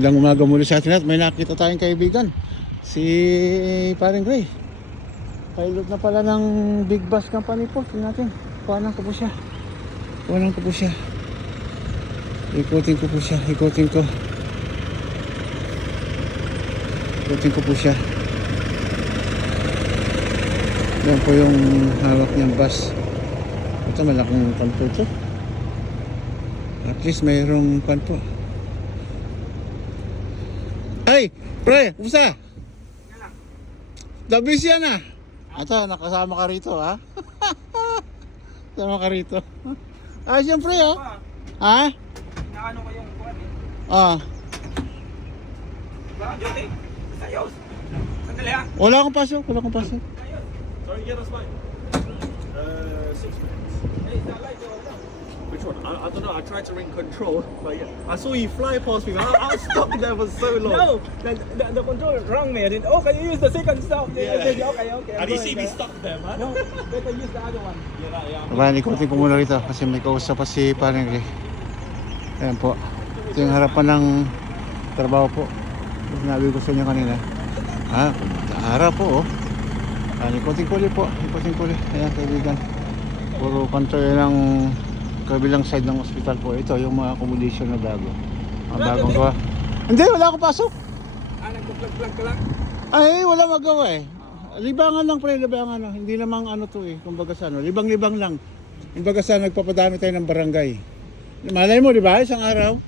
Magandang umaga muli sa atin at may nakita tayong kaibigan, si Paring Gray. Pilot na pala ng Big Bus Company po. Tingnan natin, kuhanan ko po siya. Ikutin ko po siya. Yan po yung hawak niyang bus. Ito malaking kanto ito. At least mayroong kanto. Ay, pre, kumusta? Dabis yan ah. Ito, nakasama ka rito ha. Kasama ka rito. Ah, siyempre oh. Ha? Naano ko yung kuwan eh. Ah. Ba, Jote? Sayos. Sandali ha. Wala akong pasok. Sayos. Sorry, get us back. 6 minutes. Hey, is that light or no? Which one? I don't know. I tried to ring control, but yeah, I saw you fly past me. I was stuck there for so long. No, the control wrong me. I didn't. Oh, can you use the second stop? Yeah. Okay. And you see me stuck there, man. No, better use the other one. Yeah. Diba, ikutin ko muna rito kasi may kausap pa si Paring Gray. Ayan po. Ito yung harapan ng trabaho po. Sinabi ko sa inyo kanina. Ah, harap po oh. Ikutin ko ulit po. Ayan kaibigan. Puro kanto yun ang kabilang side ng hospital po. Ito yung mga accommodation na bago. Ang bagong gawa. Hindi, wala akong pasok. Nagpo-plug ka lang. Ay, wala magawa eh. Libangan lang pre, libangan lang. Hindi namang ano to eh. Kumbaga sa ano, libang-libang lang. Kumbaga sa nagpapadami tayo ng barangay. Malay mo, di ba? Isang araw.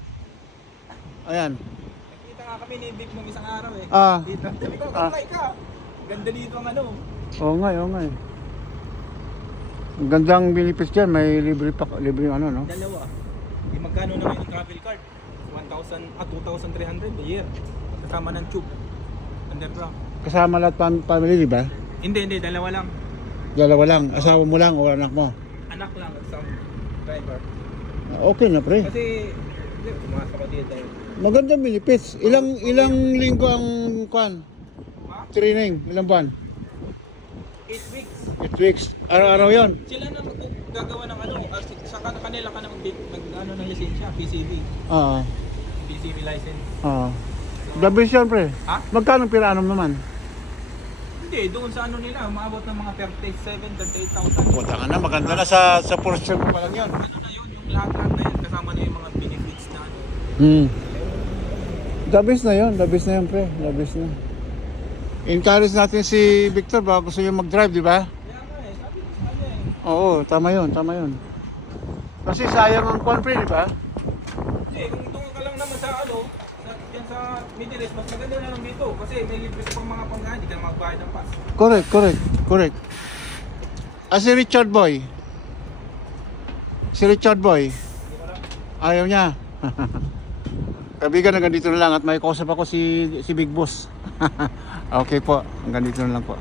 Ayan. Nakita nga kami ni Vic nung isang araw eh. Ah. Dito. Sabi ko, apply ka. Ganda dito ang ano. Oo nga eh. Ang gandang benefits dyan, may libre ano no? Dalawa. Di magkano naman yung travel card? 2,300 a year. Kasama ng tube. Underground. Kasama lahat family, di ba? Hindi, dalawa lang. Dalawa lang, asawa mo lang o anak mo. Anak lang at isang driver. Okay na pre. Kasi, pumasok ko dito tayo. Magandang benefits. Ilang linggo ang kwan? Training, ilang buwan? 8 weeks. 8 weeks. Araw-araw yon. Sila na gagawa ng ano, sa kanila ka na ano ng lisensya, PCV. Oo. PCV license. Oo. Dabi siya pre. Ha? Magkano piranom naman? Hindi, doon sa ano nila, umabot ng mga 37,000, 38,000. Puta ka na, maganda na sa portion mo pa lang yun. Ano na yun, yung lahat na yun, kasama na yung mga benefits na ano. Dabis na yun pre. Dabis na. Encourage natin si Victor baka gusto niya mag-drive, di ba? Kaya nga eh, sabi ko sa kanya eh. Oo, tama yun. Kasi sayang ang kwan pre, di ba? Hindi, kung doon ka lang naman sa ano, yan sa Middle East, mas maganda na lang dito. Kasi may libre sa pang mga panggahan, hindi ka na magbayad ng pass. Correct. Si Richard Boy. Ayaw niya. Kaibigan, hanggang dito na lang at may kausap ako si Big Boss. Okay po, hanggang dito na lang po.